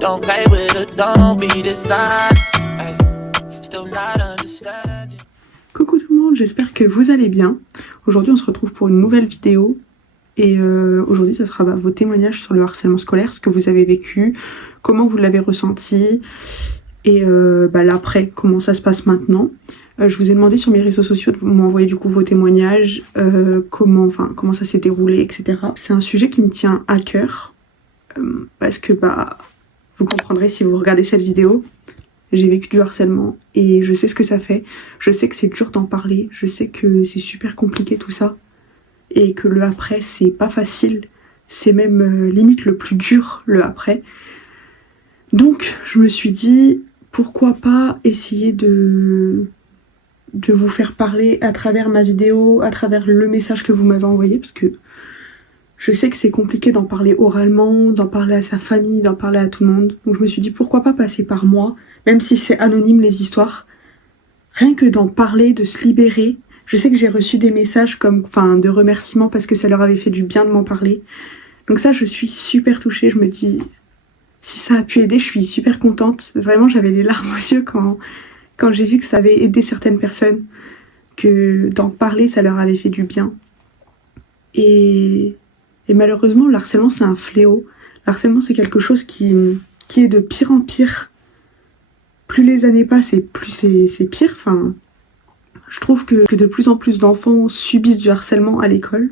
Don't play with it, don't be dishonest. Ay, still not understanding. Coucou tout le monde, j'espère que vous allez bien. Aujourd'hui on se retrouve pour une nouvelle vidéo. Et aujourd'hui ça sera vos témoignages sur le harcèlement scolaire, ce que vous avez vécu, comment vous l'avez ressenti. Et l'après, comment ça se passe maintenant. Je vous ai demandé sur mes réseaux sociaux de m'envoyer du coup vos témoignages, comment ça s'est déroulé, etc. C'est un sujet qui me tient à cœur, parce que vous comprendrez si vous regardez cette vidéo. J'ai vécu du harcèlement et je sais ce que ça fait. Je sais que c'est dur d'en parler, je sais que c'est super compliqué tout ça. Et que le après c'est pas facile, c'est même limite le plus dur, le après. Donc je me suis dit, pourquoi pas essayer de vous faire parler à travers ma vidéo, à travers le message que vous m'avez envoyé, parce que je sais que c'est compliqué d'en parler oralement, d'en parler à sa famille, d'en parler à tout le monde. Donc je me suis dit, pourquoi pas passer par moi, même si c'est anonyme les histoires. Rien que d'en parler, de se libérer. Je sais que j'ai reçu des messages de remerciements parce que ça leur avait fait du bien de m'en parler. Donc ça, je suis super touchée. Je me dis, si ça a pu aider, je suis super contente. Vraiment, j'avais les larmes aux yeux quand j'ai vu que ça avait aidé certaines personnes, que d'en parler, ça leur avait fait du bien. Et malheureusement, le harcèlement, c'est un fléau. Le harcèlement, c'est quelque chose qui est de pire en pire. Plus les années passent et plus c'est pire. Enfin, je trouve que de plus en plus d'enfants subissent du harcèlement à l'école.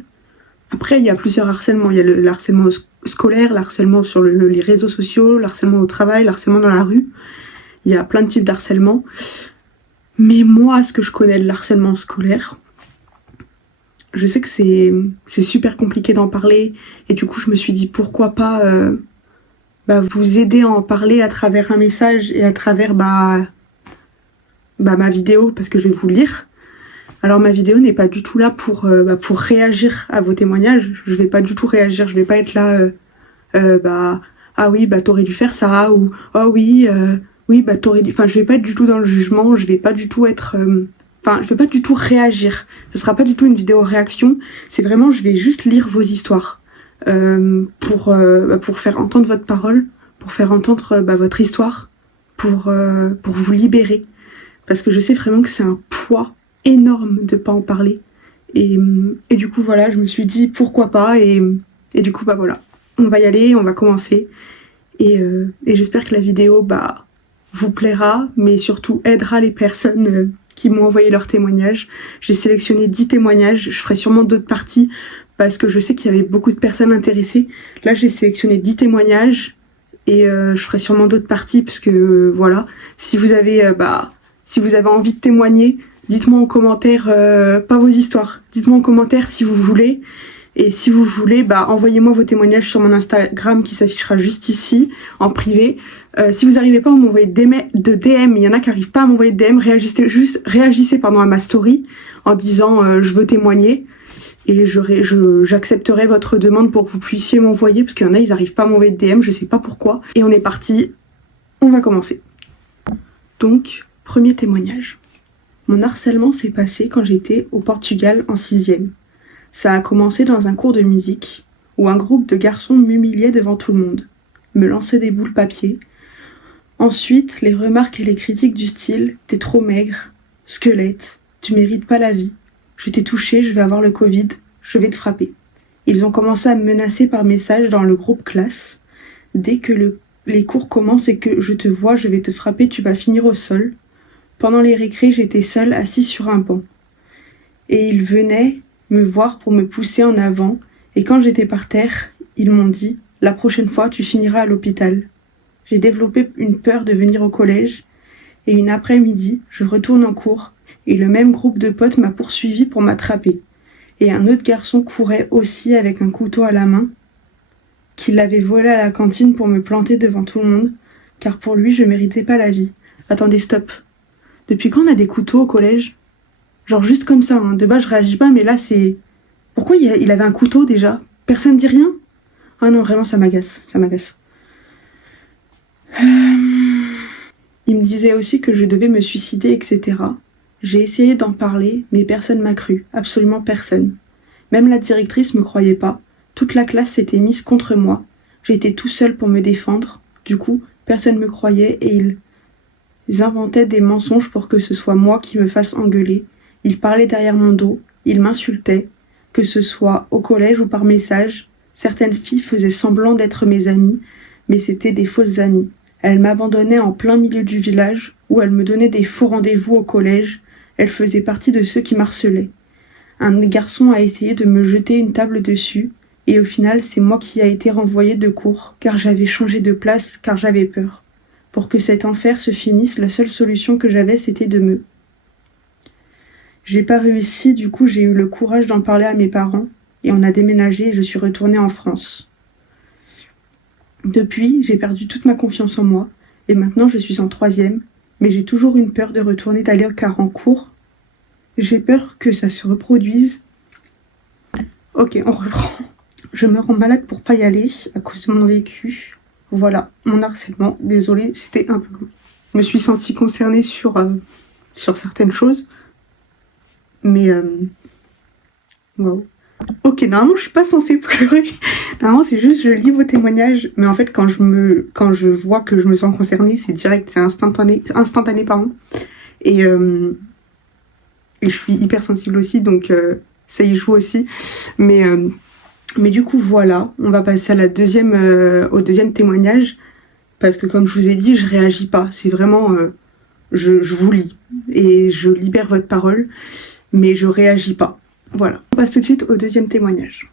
Après, il y a plusieurs harcèlements. Il y a le harcèlement scolaire, le harcèlement sur les réseaux sociaux, le harcèlement au travail, le harcèlement dans la rue. Il y a plein de types d'harcèlement. Mais moi, ce que je connais de l'harcèlement scolaire, je sais que c'est super compliqué d'en parler. Et du coup, je me suis dit, pourquoi pas vous aider à en parler à travers un message et à travers ma vidéo, parce que je vais vous le lire. Alors ma vidéo n'est pas du tout là pour réagir à vos témoignages. Je vais pas du tout réagir, je vais pas être là ah oui t'aurais dû faire ça, ou oh oui t'aurais dû. Enfin, je vais pas être du tout dans le jugement, je vais pas du tout être je vais pas du tout réagir. Ce sera pas du tout une vidéo réaction, c'est vraiment, je vais juste lire vos histoires pour faire entendre votre parole, pour faire entendre votre histoire, pour vous libérer. Parce que je sais vraiment que c'est un poids énorme de pas en parler. Et du coup, voilà, je me suis dit pourquoi pas. Et du coup, voilà, on va y aller, on va commencer. Et j'espère que la vidéo vous plaira, mais surtout aidera les personnes qui m'ont envoyé leurs témoignages. J'ai sélectionné 10 témoignages, je ferai sûrement d'autres parties parce que je sais qu'il y avait beaucoup de personnes intéressées. Là, j'ai sélectionné 10 témoignages et je ferai sûrement d'autres parties parce que voilà, si vous avez envie de témoigner, dites-moi en commentaire, pas vos histoires, dites-moi en commentaire si vous voulez. Et si vous voulez, envoyez-moi vos témoignages sur mon Instagram qui s'affichera juste ici, en privé. Si vous n'arrivez pas à m'envoyer de DM, il y en a qui n'arrivent pas à m'envoyer de DM, réagissez à ma story en disant je veux témoigner. Et j'accepterai votre demande pour que vous puissiez m'envoyer, parce qu'il y en a, ils n'arrivent pas à m'envoyer de DM, je sais pas pourquoi. Et on est parti, on va commencer. Donc, premier témoignage. Mon harcèlement s'est passé quand j'étais au Portugal en 6e. Ça a commencé dans un cours de musique, où un groupe de garçons m'humiliait devant tout le monde, me lançait des boules papier. Ensuite, les remarques et les critiques du style « t'es trop maigre »,« squelette »,« tu mérites pas la vie »,« je t'ai touché, je vais avoir le Covid, je vais te frapper ». Ils ont commencé à me menacer par message dans le groupe classe. Dès que les cours commencent et que je te vois, je vais te frapper, tu vas finir au sol. Pendant les récrés, j'étais seule, assise sur un banc. Et ils venaient me voir pour me pousser en avant, et quand j'étais par terre, ils m'ont dit « La prochaine fois, tu finiras à l'hôpital ». J'ai développé une peur de venir au collège, et une après-midi, je retourne en cours, et le même groupe de potes m'a poursuivi pour m'attraper. Et un autre garçon courait aussi avec un couteau à la main, qu'il l'avait volé à la cantine pour me planter devant tout le monde, car pour lui, je méritais pas la vie. Attendez, stop. Depuis quand on a des couteaux au collège ? Genre juste comme ça, hein. De base je réagis pas, mais là c'est... Pourquoi il avait un couteau déjà ? Personne dit rien ? Ah non, vraiment ça m'agace, ça m'agace. Il me disait aussi que je devais me suicider, etc. J'ai essayé d'en parler, mais personne m'a cru, absolument personne. Même la directrice me croyait pas. Toute la classe s'était mise contre moi. J'étais tout seul pour me défendre. Du coup, personne ne me croyait et ils inventaient des mensonges pour que ce soit moi qui me fasse engueuler. Ils parlaient derrière mon dos, ils m'insultaient, que ce soit au collège ou par message. Certaines filles faisaient semblant d'être mes amies, mais c'étaient des fausses amies. Elles m'abandonnaient en plein milieu du village, ou elles me donnaient des faux rendez-vous au collège. Elles faisaient partie de ceux qui m'harcelaient. Un garçon a essayé de me jeter une table dessus, et au final, c'est moi qui ai été renvoyée de cours, car j'avais changé de place, car j'avais peur. Pour que cet enfer se finisse, la seule solution que j'avais, c'était de me... J'ai pas réussi, du coup j'ai eu le courage d'en parler à mes parents, et on a déménagé et je suis retournée en France. Depuis, j'ai perdu toute ma confiance en moi, et maintenant je suis en 3e, mais j'ai toujours une peur de retourner d'aller en cours. J'ai peur que ça se reproduise. Ok, on reprend. Je me rends malade pour pas y aller, à cause de mon vécu. Voilà, mon harcèlement, désolée, c'était un peu long. Je me suis sentie concernée sur certaines choses, mais wow. Ok, normalement je suis pas censée pleurer. Normalement c'est juste je lis vos témoignages, mais en fait quand je vois que je me sens concernée, c'est direct, c'est instantané pardon. Et je suis hyper sensible aussi, donc ça y joue aussi. Mais du coup voilà, on va passer à au deuxième témoignage, parce que comme je vous ai dit, je réagis pas. C'est vraiment je vous lis et je libère votre parole, mais je réagis pas. Voilà, on passe tout de suite au deuxième témoignage.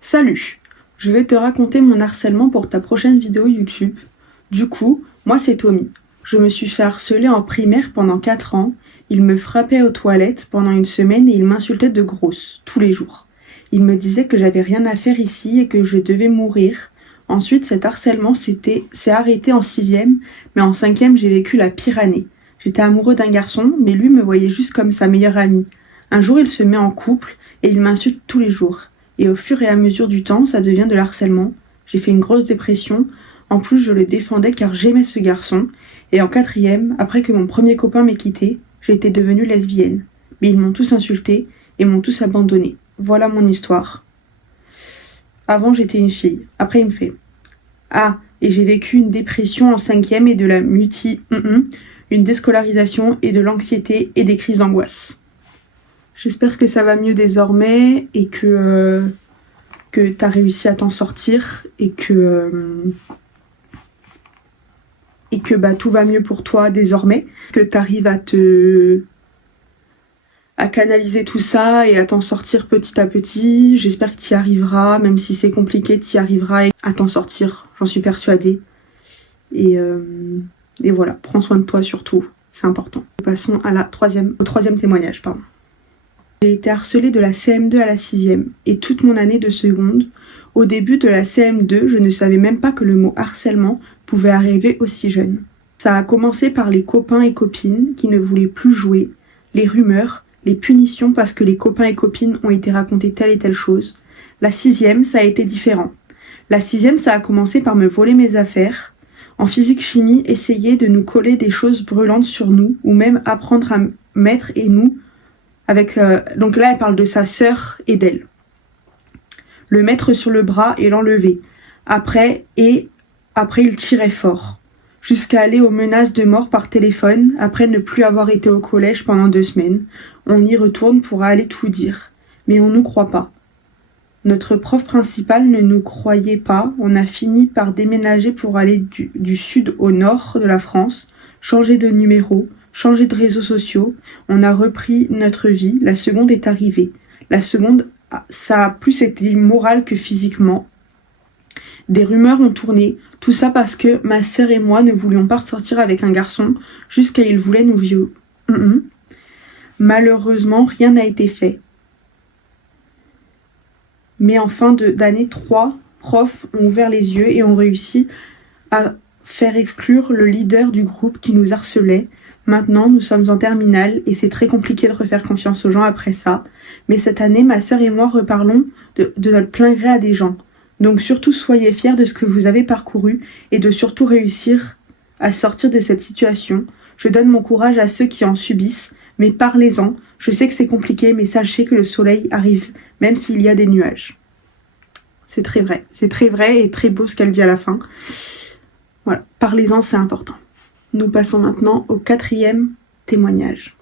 Salut, je vais te raconter mon harcèlement pour ta prochaine vidéo YouTube. Du coup, moi c'est Tommy. Je me suis fait harceler en primaire pendant 4 ans. Il me frappait aux toilettes pendant une semaine et il m'insultait de grosse, tous les jours. Il me disait que j'avais rien à faire ici et que je devais mourir. Ensuite, cet harcèlement s'est arrêté en 6e, mais en 5e, j'ai vécu la pire année. J'étais amoureux d'un garçon, mais lui me voyait juste comme sa meilleure amie. Un jour, il se met en couple et il m'insulte tous les jours. Et au fur et à mesure du temps, ça devient de l'harcèlement. J'ai fait une grosse dépression. En plus, je le défendais car j'aimais ce garçon. Et en 4e, après que mon premier copain m'ait quitté, j'étais devenue lesbienne. Mais ils m'ont tous insultée et m'ont tous abandonnée. Voilà mon histoire. Avant, j'étais une fille. Après, il me fait. Ah, et j'ai vécu une dépression en 5e et de la une déscolarisation et de l'anxiété et des crises d'angoisse. J'espère que ça va mieux désormais et que t'as réussi à t'en sortir et que bah, tout va mieux pour toi désormais, que t'arrives à canaliser tout ça et à t'en sortir petit à petit. J'espère que t'y arriveras, même si c'est compliqué, t'y arriveras à t'en sortir, j'en suis persuadée. Et voilà, prends soin de toi surtout, c'est important. Passons au troisième témoignage, pardon. J'ai été harcelée de la CM2 à la 6e et toute mon année de seconde. Au début de la CM2, je ne savais même pas que le mot harcèlement pouvait arriver aussi jeune. Ça a commencé par les copains et copines qui ne voulaient plus jouer, les rumeurs, les punitions parce que les copains et copines ont été racontés telle et telle chose. La 6e, ça a été différent. La 6e, ça a commencé par me voler mes affaires. En physique-chimie, essayer de nous coller des choses brûlantes sur nous ou même apprendre à mettre et nous donc là, elle parle de sa sœur et d'elle. Le mettre sur le bras et l'enlever. Après, il tirait fort. Jusqu'à aller aux menaces de mort par téléphone, après ne plus avoir été au collège pendant 2 semaines. On y retourne pour aller tout dire. Mais on nous croit pas. Notre prof principal ne nous croyait pas. On a fini par déménager pour aller du sud au nord de la France, changer de numéro, changer de réseaux sociaux, on a repris notre vie, la seconde est arrivée. La seconde, ça a plus été moral que physiquement. Des rumeurs ont tourné, tout ça parce que ma sœur et moi ne voulions pas sortir avec un garçon jusqu'à il voulait nous violer. Malheureusement, rien n'a été fait. Mais en fin d'année 3, profs ont ouvert les yeux et ont réussi à faire exclure le leader du groupe qui nous harcelait. Maintenant, nous sommes en terminale et c'est très compliqué de refaire confiance aux gens après ça. Mais cette année, ma sœur et moi reparlons de notre plein gré à des gens. Donc surtout soyez fiers de ce que vous avez parcouru et de surtout réussir à sortir de cette situation. Je donne mon courage à ceux qui en subissent, mais parlez-en. Je sais que c'est compliqué, mais sachez que le soleil arrive, même s'il y a des nuages. c'est très vrai. C'est très vrai et très beau ce qu'elle dit à la fin. Voilà, parlez-en, c'est important. Nous passons maintenant au 4e témoignage.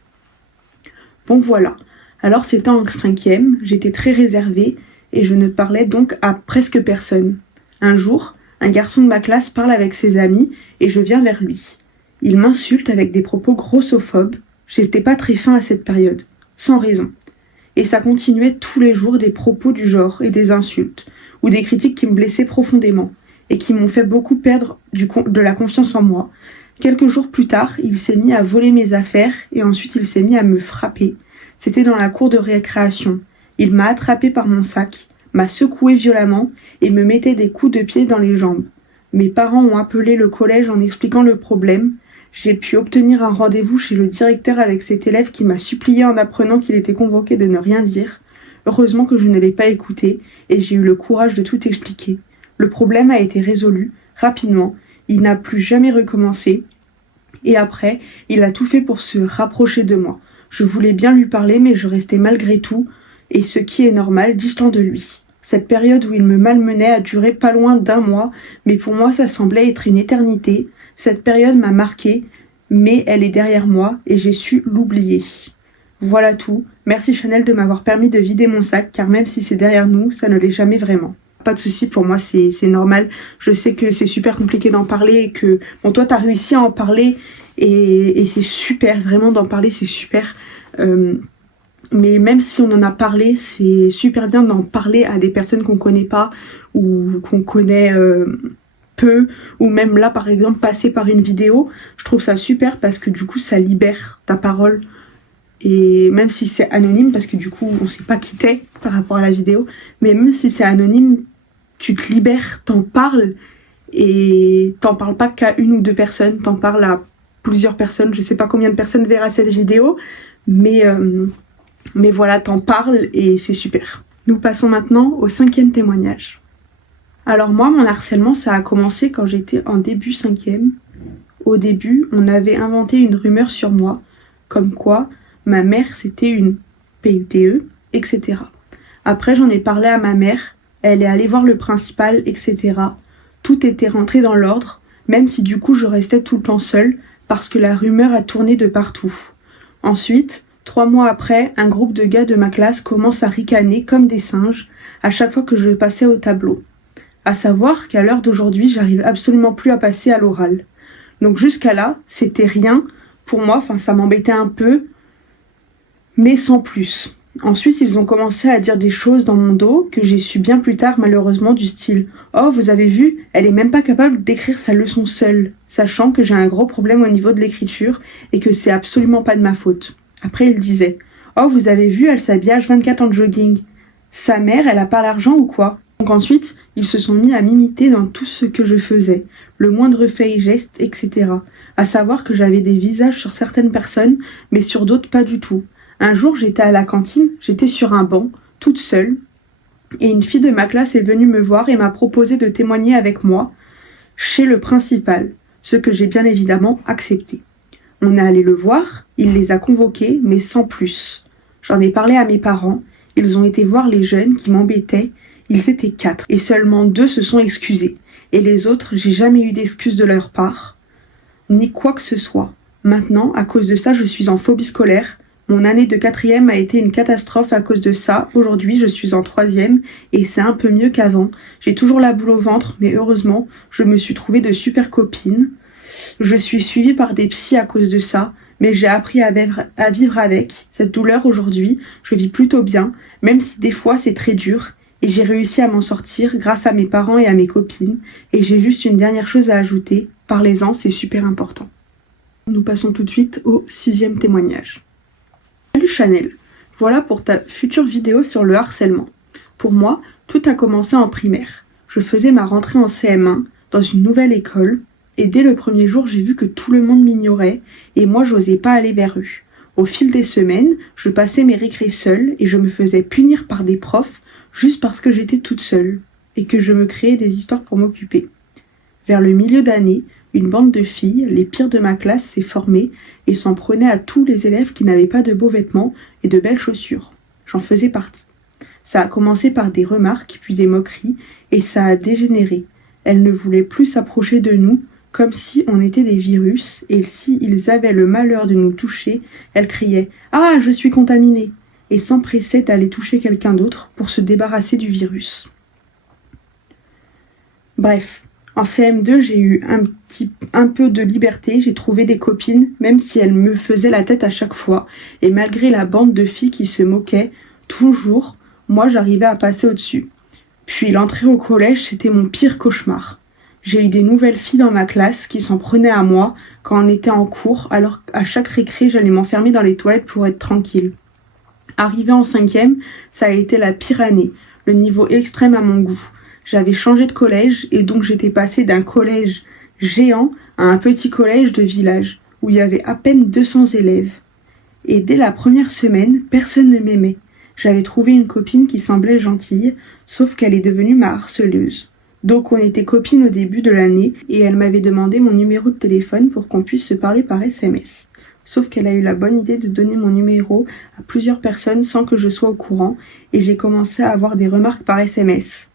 Bon voilà, alors c'était en 5e, j'étais très réservée et je ne parlais donc à presque personne. Un jour, un garçon de ma classe parle avec ses amis et je viens vers lui. Il m'insulte avec des propos grossophobes. J'étais pas très fin à cette période, sans raison. Et ça continuait tous les jours des propos du genre et des insultes, ou des critiques qui me blessaient profondément, et qui m'ont fait beaucoup perdre de la confiance en moi. Quelques jours plus tard, il s'est mis à voler mes affaires, et ensuite il s'est mis à me frapper. C'était dans la cour de récréation. Il m'a attrapé par mon sac, m'a secoué violemment, et me mettait des coups de pied dans les jambes. Mes parents ont appelé le collège en expliquant le problème. J'ai pu obtenir un rendez-vous chez le directeur avec cet élève qui m'a supplié en apprenant qu'il était convoqué de ne rien dire. Heureusement que je ne l'ai pas écouté et j'ai eu le courage de tout expliquer. Le problème a été résolu rapidement, il n'a plus jamais recommencé et après, il a tout fait pour se rapprocher de moi. Je voulais bien lui parler mais je restais malgré tout, et ce qui est normal, distant de lui. Cette période où il me malmenait a duré pas loin d'1 mois, mais pour moi ça semblait être une éternité. Cette période m'a marquée, mais elle est derrière moi et j'ai su l'oublier. Voilà tout. Merci Chanel de m'avoir permis de vider mon sac, car même si c'est derrière nous, ça ne l'est jamais vraiment. Pas de souci, pour moi c'est normal. Je sais que c'est super compliqué d'en parler et que bon, toi t'as réussi à en parler et c'est super, vraiment d'en parler c'est super. Mais même si on en a parlé, c'est super bien d'en parler à des personnes qu'on connaît pas ou qu'on connaît peu, ou même là par exemple passer par une vidéo. Je trouve ça super parce que du coup ça libère ta parole, et même si c'est anonyme, parce que du coup on sait pas qui t'es par rapport à la vidéo, mais même si c'est anonyme, tu te libères, t'en parles, et t'en parles pas qu'à 1 ou 2 personnes, t'en parles à plusieurs personnes. Je sais pas combien de personnes verra cette vidéo, mais voilà, t'en parles et c'est super. Nous passons maintenant au 5e témoignage. Alors moi, mon harcèlement, ça a commencé quand j'étais en début 5e. Au début, on avait inventé une rumeur sur moi, comme quoi ma mère c'était une PUTE, etc. Après, j'en ai parlé à ma mère, elle est allée voir le principal, etc. Tout était rentré dans l'ordre, même si du coup je restais tout le temps seule, parce que la rumeur a tourné de partout. Ensuite, 3 mois après, un groupe de gars de ma classe commence à ricaner comme des singes à chaque fois que je passais au tableau. À savoir qu'à l'heure d'aujourd'hui, j'arrive absolument plus à passer à l'oral. Donc jusqu'à là, c'était rien pour moi, enfin ça m'embêtait un peu, mais sans plus. Ensuite, ils ont commencé à dire des choses dans mon dos que j'ai su bien plus tard malheureusement, du style « Oh, vous avez vu, elle est même pas capable d'écrire sa leçon seule », sachant que j'ai un gros problème au niveau de l'écriture et que c'est absolument pas de ma faute. Après, ils disaient « Oh, vous avez vu, elle s'habille H24 en jogging. Sa mère, elle a pas l'argent ou quoi ?» Donc ensuite, ils se sont mis à m'imiter dans tout ce que je faisais, le moindre fait et geste, etc. À savoir que j'avais des visages sur certaines personnes, mais sur d'autres pas du tout. Un jour, j'étais à la cantine, j'étais sur un banc, toute seule, et une fille de ma classe est venue me voir et m'a proposé de témoigner avec moi chez le principal, ce que j'ai bien évidemment accepté. On est allé le voir, il les a convoqués, mais sans plus. J'en ai parlé à mes parents, ils ont été voir les jeunes qui m'embêtaient, ils étaient 4, et seulement 2 se sont excusés, et les autres, j'ai jamais eu d'excuses de leur part, ni quoi que ce soit. Maintenant, à cause de ça, je suis en phobie scolaire. Mon année de 4e a été une catastrophe à cause de ça. Aujourd'hui, je suis en 3e et c'est un peu mieux qu'avant. J'ai toujours la boule au ventre, mais heureusement, je me suis trouvée de super copines. Je suis suivie par des psys à cause de ça, mais j'ai appris à vivre avec cette douleur aujourd'hui. Je vis plutôt bien, même si des fois c'est très dur. Et j'ai réussi à m'en sortir grâce à mes parents et à mes copines. Et j'ai juste une dernière chose à ajouter. Parlez-en, c'est super important. Nous passons tout de suite au 6e témoignage. Salut Chanel, voilà pour ta future vidéo sur le harcèlement. Pour moi, tout a commencé en primaire. Je faisais ma rentrée en CM1 dans une nouvelle école et dès le premier jour, j'ai vu que tout le monde m'ignorait et moi, j'osais pas aller vers eux. Au fil des semaines, je passais mes récrés seule et je me faisais punir par des profs juste parce que j'étais toute seule et que je me créais des histoires pour m'occuper. Vers le milieu d'année, une bande de filles, les pires de ma classe, s'est formée et s'en prenait à tous les élèves qui n'avaient pas de beaux vêtements et de belles chaussures. J'en faisais partie. Ça a commencé par des remarques, puis des moqueries, et ça a dégénéré. Elle ne voulait plus s'approcher de nous, comme si on était des virus, et si ils avaient le malheur de nous toucher, elle criait « Ah, je suis contaminée !» et s'empressait d'aller toucher quelqu'un d'autre pour se débarrasser du virus. Bref, en CM2, j'ai eu un peu de liberté, j'ai trouvé des copines, même si elles me faisaient la tête à chaque fois, et malgré la bande de filles qui se moquaient, toujours, moi j'arrivais à passer au-dessus. Puis l'entrée au collège, c'était mon pire cauchemar. J'ai eu des nouvelles filles dans ma classe qui s'en prenaient à moi quand on était en cours, alors qu'à chaque récré, j'allais m'enfermer dans les toilettes pour être tranquille. Arrivée en 5e, ça a été la pire année, le niveau extrême à mon goût. J'avais changé de collège et donc j'étais passée d'un collège géant à un petit collège de village où il y avait à peine 200 élèves. Et dès la première semaine, personne ne m'aimait. J'avais trouvé une copine qui semblait gentille, sauf qu'elle est devenue ma harceleuse. Donc on était copines au début de l'année et elle m'avait demandé mon numéro de téléphone pour qu'on puisse se parler par SMS. Sauf qu'elle a eu la bonne idée de donner mon numéro à plusieurs personnes sans que je sois au courant et j'ai commencé à avoir des remarques par SMS.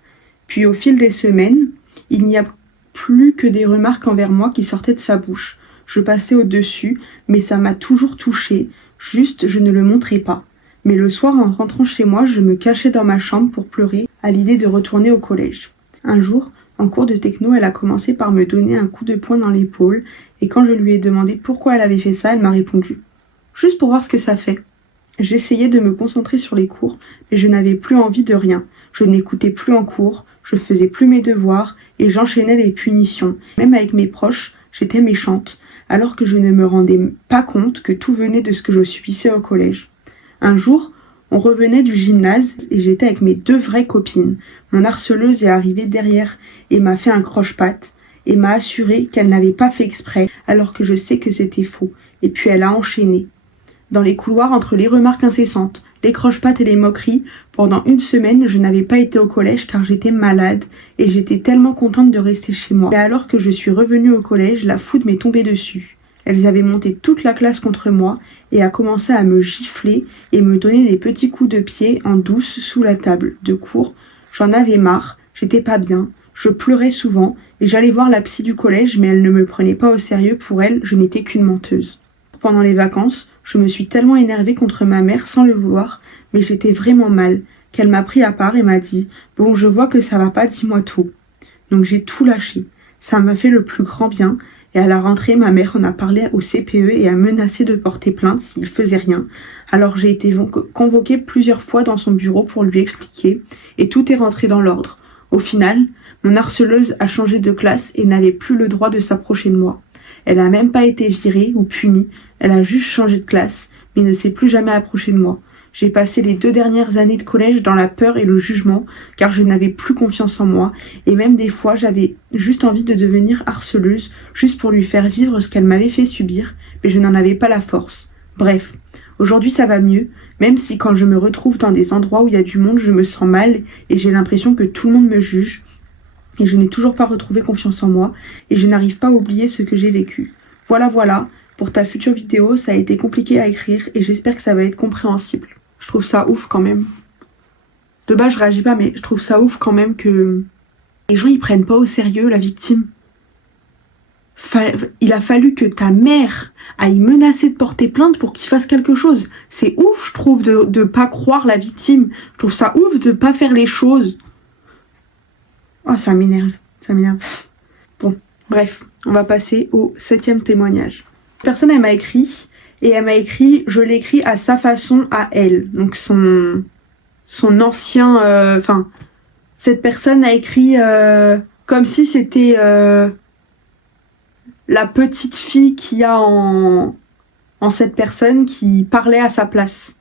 Puis au fil des semaines, il n'y a plus que des remarques envers moi qui sortaient de sa bouche. Je passais au-dessus, mais ça m'a toujours touchée, juste je ne le montrais pas. Mais le soir, en rentrant chez moi, je me cachais dans ma chambre pour pleurer à l'idée de retourner au collège. Un jour, en cours de techno, elle a commencé par me donner un coup de poing dans l'épaule, et quand je lui ai demandé pourquoi elle avait fait ça, elle m'a répondu « Juste pour voir ce que ça fait ». J'essayais de me concentrer sur les cours, mais je n'avais plus envie de rien. Je n'écoutais plus en cours, je faisais plus mes devoirs, et j'enchaînais les punitions. Même avec mes proches, j'étais méchante, alors que je ne me rendais pas compte que tout venait de ce que je subissais au collège. Un jour, on revenait du gymnase et j'étais avec mes 2 vraies copines. Mon harceleuse est arrivée derrière et m'a fait un croche-patte et m'a assuré qu'elle n'avait pas fait exprès alors que je sais que c'était faux. Et puis elle a enchaîné. Dans les couloirs entre les remarques incessantes, les croche-pattes et les moqueries, pendant 1 semaine, je n'avais pas été au collège car j'étais malade et j'étais tellement contente de rester chez moi. Et alors que je suis revenue au collège, la foudre m'est tombée dessus. Elles avaient monté toute la classe contre moi et a commencé à me gifler et me donner des petits coups de pied en douce sous la table de cours. J'en avais marre, j'étais pas bien, je pleurais souvent et j'allais voir la psy du collège mais elle ne me prenait pas au sérieux, pour elle, je n'étais qu'une menteuse. Pendant les vacances, je me suis tellement énervée contre ma mère sans le vouloir, mais j'étais vraiment mal, qu'elle m'a pris à part et m'a dit « Bon, je vois que ça va pas, dis-moi tout ». Donc j'ai tout lâché. Ça m'a fait le plus grand bien. Et à la rentrée, ma mère en a parlé au CPE et a menacé de porter plainte s'il faisait rien. Alors j'ai été convoquée plusieurs fois dans son bureau pour lui expliquer, et tout est rentré dans l'ordre. Au final, mon harceleuse a changé de classe et n'avait plus le droit de s'approcher de moi. Elle n'a même pas été virée ou punie, elle a juste changé de classe, mais ne s'est plus jamais approchée de moi. J'ai passé les 2 dernières années de collège dans la peur et le jugement, car je n'avais plus confiance en moi, et même des fois j'avais juste envie de devenir harceleuse, juste pour lui faire vivre ce qu'elle m'avait fait subir, mais je n'en avais pas la force. Bref, aujourd'hui ça va mieux, même si quand je me retrouve dans des endroits où il y a du monde, je me sens mal, et j'ai l'impression que tout le monde me juge, et je n'ai toujours pas retrouvé confiance en moi, et je n'arrive pas à oublier ce que j'ai vécu. Voilà, pour ta future vidéo, ça a été compliqué à écrire, et j'espère que ça va être compréhensible. Je trouve ça ouf quand même. De base, je réagis pas, mais je trouve ça ouf quand même que les gens ils prennent pas au sérieux la victime. Il a fallu que ta mère aille menacer de porter plainte pour qu'il fasse quelque chose. C'est ouf, je trouve, de pas croire la victime. Je trouve ça ouf de pas faire les choses. Oh, ça m'énerve. Bon, bref, on va passer au 7e témoignage. La personne, elle m'a écrit. Et elle m'a écrit, je l'écris à sa façon, à elle. Donc son ancien... cette personne a écrit comme si c'était la petite fille qu'il y a en cette personne qui parlait à sa place.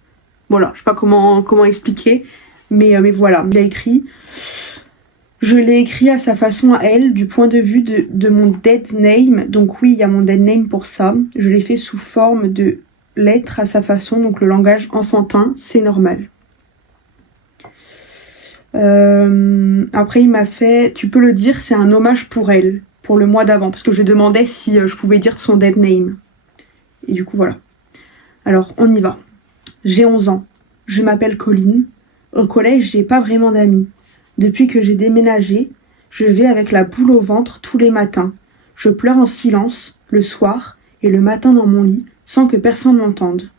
Voilà, je sais pas comment expliquer, mais voilà, il a écrit... Je l'ai écrit à sa façon à elle, du point de vue de mon dead name. Donc oui, il y a mon dead name pour ça. Je l'ai fait sous forme de lettres à sa façon, donc le langage enfantin, c'est normal. Après, il m'a fait, tu peux le dire, c'est un hommage pour elle, pour le mois d'avant, parce que je demandais si je pouvais dire son dead name. Et du coup, voilà. Alors, on y va. J'ai 11 ans. Je m'appelle Colline. Au collège, j'ai pas vraiment d'amis. Depuis que j'ai déménagé, je vais avec la boule au ventre tous les matins. Je pleure en silence, le soir et le matin dans mon lit, sans que personne m'entende.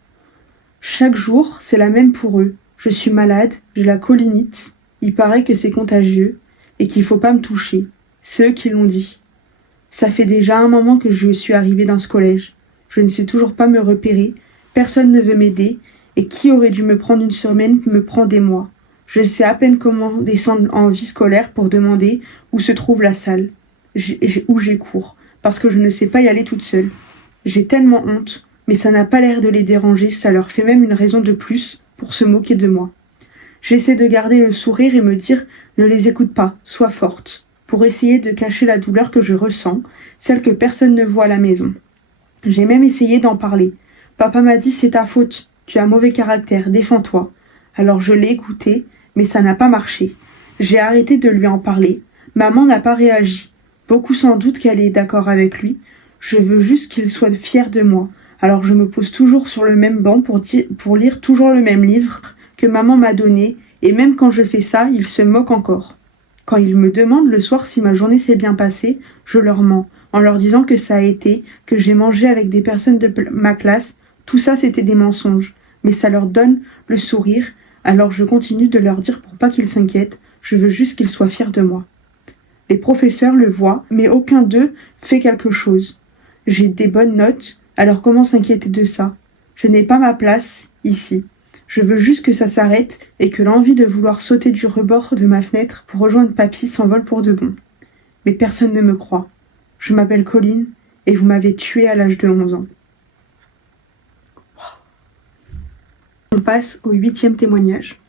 Chaque jour, c'est la même pour eux. Je suis malade, j'ai la cholinite. Il paraît que c'est contagieux et qu'il faut pas me toucher. C'est eux qui l'ont dit. Ça fait déjà un moment que je suis arrivée dans ce collège. Je ne sais toujours pas me repérer, personne ne veut m'aider, et qui aurait dû me prendre une semaine me prend des mois. Je sais à peine comment descendre en vie scolaire pour demander où se trouve la salle, où j'ai cours, parce que je ne sais pas y aller toute seule. J'ai tellement honte, mais ça n'a pas l'air de les déranger, ça leur fait même une raison de plus pour se moquer de moi. J'essaie de garder le sourire et me dire « ne les écoute pas, sois forte », pour essayer de cacher la douleur que je ressens, celle que personne ne voit à la maison. J'ai même essayé d'en parler. Papa m'a dit « c'est ta faute, tu as mauvais caractère, défends-toi ». Alors je l'ai écouté, mais ça n'a pas marché. J'ai arrêté de lui en parler. Maman n'a pas réagi. Beaucoup sans doute qu'elle est d'accord avec lui. Je veux juste qu'il soit fier de moi. Alors je me pose toujours sur le même banc pour lire toujours le même livre que maman m'a donné, et même quand je fais ça, ils se moquent encore. Quand ils me demandent le soir si ma journée s'est bien passée, je leur mens, en leur disant que ça a été, que j'ai mangé avec des personnes de ma classe. Tout ça, c'était des mensonges. Mais ça leur donne le sourire, alors je continue de leur dire pour pas qu'ils s'inquiètent, je veux juste qu'ils soient fiers de moi. Les professeurs le voient, mais aucun d'eux fait quelque chose. J'ai des bonnes notes, alors comment s'inquiéter de ça? Je n'ai pas ma place ici. Je veux juste que ça s'arrête et que l'envie de vouloir sauter du rebord de ma fenêtre pour rejoindre papy s'envole pour de bon. Mais personne ne me croit. Je m'appelle Colline et vous m'avez tuée à l'âge de 11 ans. On passe au 8e témoignage.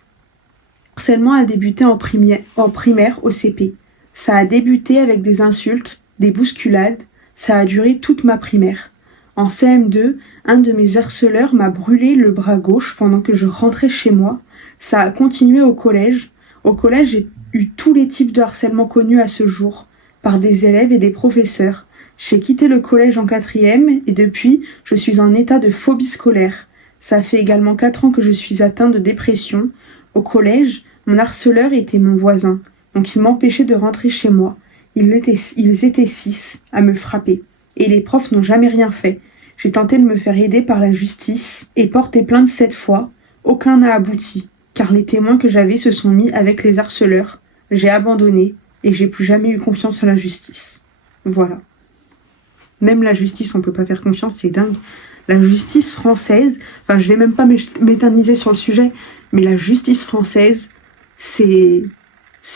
Le harcèlement a débuté en primaire au CP. Ça a débuté avec des insultes, des bousculades. Ça a duré toute ma primaire. En CM2, un de mes harceleurs m'a brûlé le bras gauche pendant que je rentrais chez moi. Ça a continué au collège. Au collège, j'ai eu tous les types de harcèlement connus à ce jour, par des élèves et des professeurs. J'ai quitté le collège en 4e et depuis, je suis en état de phobie scolaire. Ça fait également 4 ans que je suis atteinte de dépression. Au collège, mon harceleur était mon voisin, donc il m'empêchait de rentrer chez moi. Ils étaient 6 à me frapper. Et les profs n'ont jamais rien fait. J'ai tenté de me faire aider par la justice et porté plainte 7 fois. Aucun n'a abouti, car les témoins que j'avais se sont mis avec les harceleurs. J'ai abandonné et j'ai plus jamais eu confiance en la justice. Voilà. Même la justice, on peut pas faire confiance, c'est dingue. La justice française, enfin je vais même pas m'éterniser sur le sujet, mais la justice française, c'est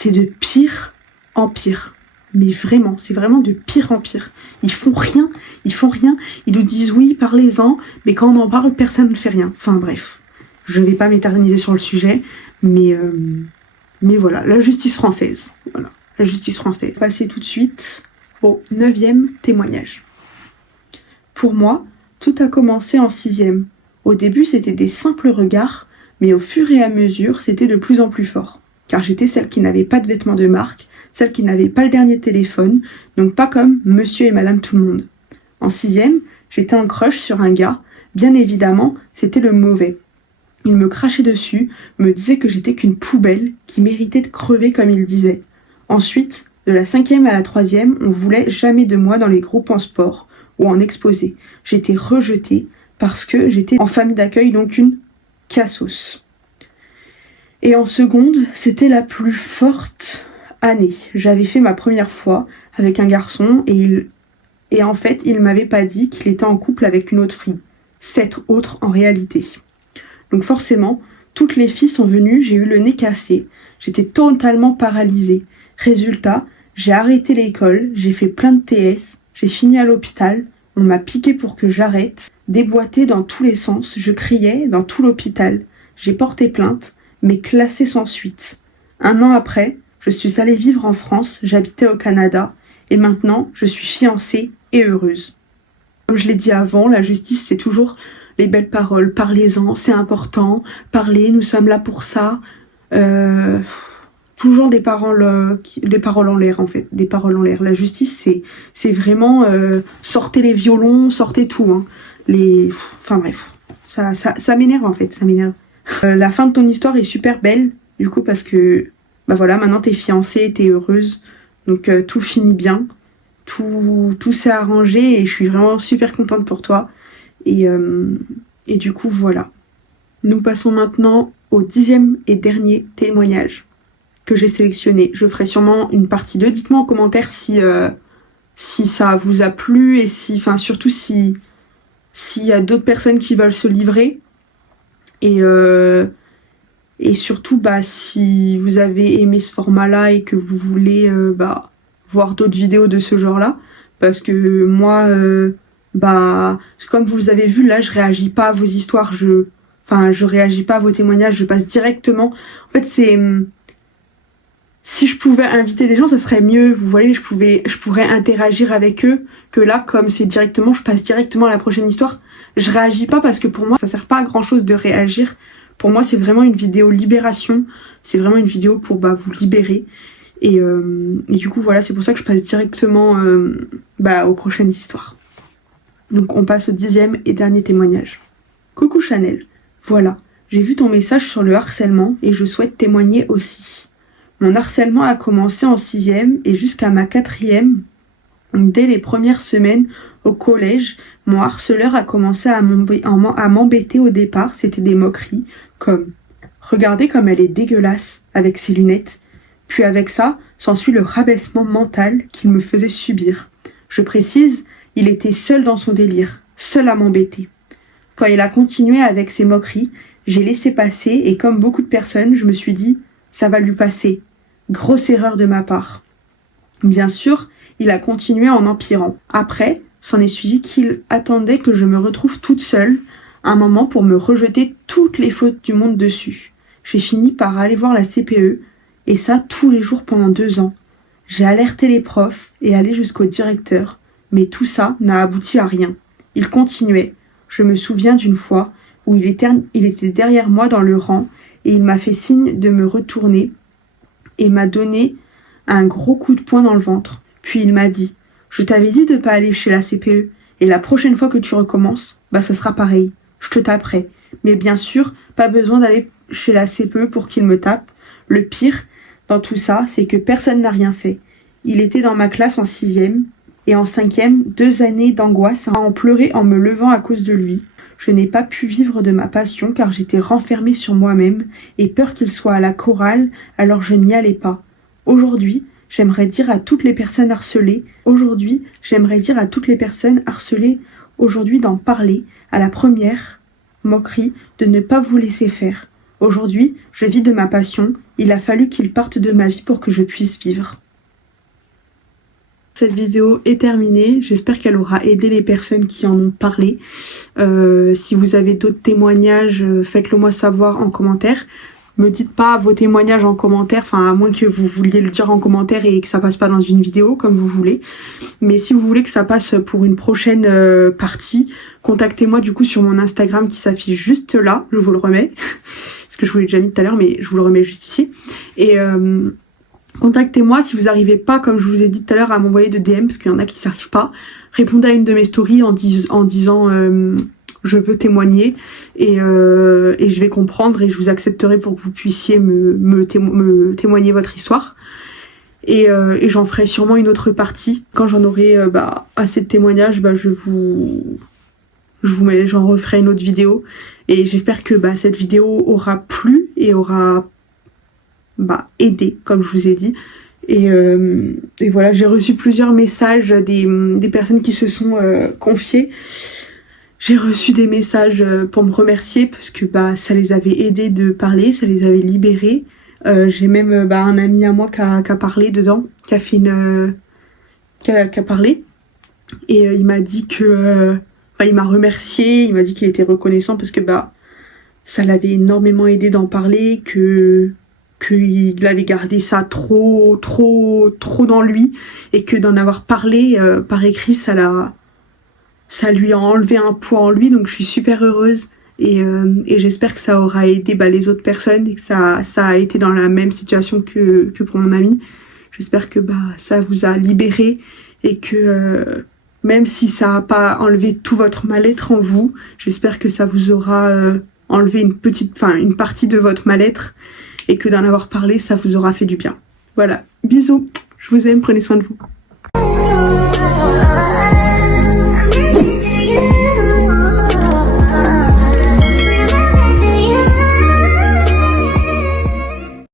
de pire en pire. Mais vraiment, c'est vraiment de pire en pire. Ils font rien, ils nous disent oui, parlez-en, mais quand on en parle, personne ne fait rien. Enfin bref, je vais pas m'éterniser sur le sujet, mais voilà, la justice française. Voilà, la justice française. Passer tout de suite au 9e témoignage. Pour moi, tout a commencé en 6e. Au début, c'était des simples regards, mais au fur et à mesure, c'était de plus en plus fort. Car j'étais celle qui n'avait pas de vêtements de marque, celle qui n'avait pas le dernier téléphone, donc pas comme monsieur et madame tout le monde. En 6e, j'étais en crush sur un gars, bien évidemment, c'était le mauvais. Il me crachait dessus, me disait que j'étais qu'une poubelle, qui méritait de crever comme il disait. Ensuite, de la 5e à la 3e, on voulait jamais de moi dans les groupes en sport ou en exposé. J'étais rejetée parce que j'étais en famille d'accueil, donc une cassos. Et en seconde, c'était la plus forte année. J'avais fait ma première fois avec un garçon et en fait, il m'avait pas dit qu'il était en couple avec une autre fille. 7 autres en réalité. Donc forcément, toutes les filles sont venues, j'ai eu le nez cassé. J'étais totalement paralysée. Résultat, j'ai arrêté l'école, j'ai fait plein de TS, j'ai fini à l'hôpital, on m'a piqué pour que j'arrête, déboîté dans tous les sens, je criais dans tout l'hôpital. J'ai porté plainte, mais classée sans suite. 1 an après, je suis allée vivre en France, j'habitais au Canada, et maintenant, je suis fiancée et heureuse. Comme je l'ai dit avant, la justice, c'est toujours les belles paroles. Parlez-en, c'est important. Parlez, nous sommes là pour ça. Toujours des paroles en l'air, en fait. Des paroles en l'air. La justice, c'est vraiment... sortez les violons, sortez tout. Hein. Enfin bref, ça m'énerve, en fait. Ça m'énerve. La fin de ton histoire est super belle, du coup, parce que bah voilà, maintenant t'es fiancée, t'es heureuse, donc tout finit bien, tout s'est arrangé et je suis vraiment super contente pour toi. Et, euh, et du coup, voilà. Nous passons maintenant au 10e et dernier témoignage que j'ai sélectionné. Je ferai sûrement une partie 2. Dites-moi en commentaire si ça vous a plu et surtout s'il y a d'autres personnes qui veulent se livrer. Et surtout, si vous avez aimé ce format-là et que vous voulez voir d'autres vidéos de ce genre-là, parce que moi, comme vous avez vu, là, je réagis pas à vos histoires, je réagis pas à vos témoignages, je passe directement. En fait, si je pouvais inviter des gens, ça serait mieux. Vous voyez, je pourrais interagir avec eux. Que là, comme c'est directement, je passe directement à la prochaine histoire. Je réagis pas parce que pour moi, ça sert pas à grand chose de réagir. Pour moi, c'est vraiment une vidéo libération. C'est vraiment une vidéo pour vous libérer. Et du coup, voilà, c'est pour ça que je passe directement aux prochaines histoires. Donc, on passe au 10e et dernier témoignage. Coucou Chanel. Voilà, j'ai vu ton message sur le harcèlement et je souhaite témoigner aussi. Mon harcèlement a commencé en 6e et jusqu'à ma 4e. Dès les premières semaines au collège, mon harceleur a commencé à m'embêter au départ. C'était des moqueries comme « Regardez comme elle est dégueulasse avec ses lunettes ». Puis avec ça, s'ensuit le rabaissement mental qu'il me faisait subir. Je précise, il était seul dans son délire, seul à m'embêter. Quand il a continué avec ses moqueries, j'ai laissé passer et comme beaucoup de personnes, je me suis dit « ça va lui passer ». Grosse erreur de ma part. Bien sûr, il a continué en empirant. Après, s'en est suivi qu'il attendait que je me retrouve toute seule, un moment pour me rejeter toutes les fautes du monde dessus. J'ai fini par aller voir la CPE, et ça tous les jours pendant 2 ans. J'ai alerté les profs et allé jusqu'au directeur, mais tout ça n'a abouti à rien. Il continuait. Je me souviens d'une fois où il était derrière moi dans le rang et il m'a fait signe de me retourner et m'a donné un gros coup de poing dans le ventre. Puis il m'a dit « Je t'avais dit de ne pas aller chez la CPE et la prochaine fois que tu recommences, ça sera pareil. Je te taperai. Mais bien sûr, pas besoin d'aller chez la CPE pour qu'il me tape. Le pire dans tout ça, c'est que personne n'a rien fait. Il était dans ma classe en 6e et en 5e, 2 années d'angoisse à en pleurer en me levant à cause de lui. Je n'ai pas pu vivre de ma passion car j'étais renfermée sur moi-même et peur qu'il soit à la chorale, alors je n'y allais pas. Aujourd'hui, j'aimerais dire à toutes les personnes harcelées, aujourd'hui d'en parler, à la première moquerie, de ne pas vous laisser faire. Aujourd'hui, je vis de ma passion, il a fallu qu'il parte de ma vie pour que je puisse vivre. Cette vidéo est terminée, j'espère qu'elle aura aidé les personnes qui en ont parlé. Si vous avez d'autres témoignages, faites-le moi savoir en commentaire. Me dites pas vos témoignages en commentaire, à moins que vous vouliez le dire en commentaire et que ça passe pas dans une vidéo, comme vous voulez. Mais si vous voulez que ça passe pour une prochaine partie, contactez-moi du coup sur mon Instagram qui s'affiche juste là, je vous le remets. Parce que je vous l'ai déjà mis tout à l'heure, mais je vous le remets juste ici. Et contactez-moi si vous n'arrivez pas, comme je vous ai dit tout à l'heure, à m'envoyer de DM, parce qu'il y en a qui s'arrivent pas. Répondez à une de mes stories en disant je veux témoigner et je vais comprendre et je vous accepterai pour que vous puissiez me témoigner votre histoire. Et j'en ferai sûrement une autre partie. Quand j'en aurai assez de témoignages, j'en referai une autre vidéo. Et j'espère que cette vidéo aura plu et aura aidé, comme je vous ai dit. Et voilà, j'ai reçu plusieurs messages des personnes qui se sont confiées. J'ai reçu des messages pour me remercier parce que ça les avait aidés de parler, ça les avait libérés. J'ai même un ami à moi qui a parlé dedans, qui a fait qui a parlé. Et il m'a dit que il m'a remercié, il m'a dit qu'il était reconnaissant parce que ça l'avait énormément aidé d'en parler, qu'il avait gardé ça trop dans lui et que d'en avoir parlé par écrit, ça lui a enlevé un poids en lui. Donc je suis super heureuse et j'espère que ça aura aidé les autres personnes et que ça a été dans la même situation que pour mon ami. J'espère que ça vous a libéré et que même si ça n'a pas enlevé tout votre mal-être en vous, j'espère que ça vous aura enlevé une partie de votre mal-être et que d'en avoir parlé, ça vous aura fait du bien. Voilà, bisous, je vous aime, prenez soin de vous.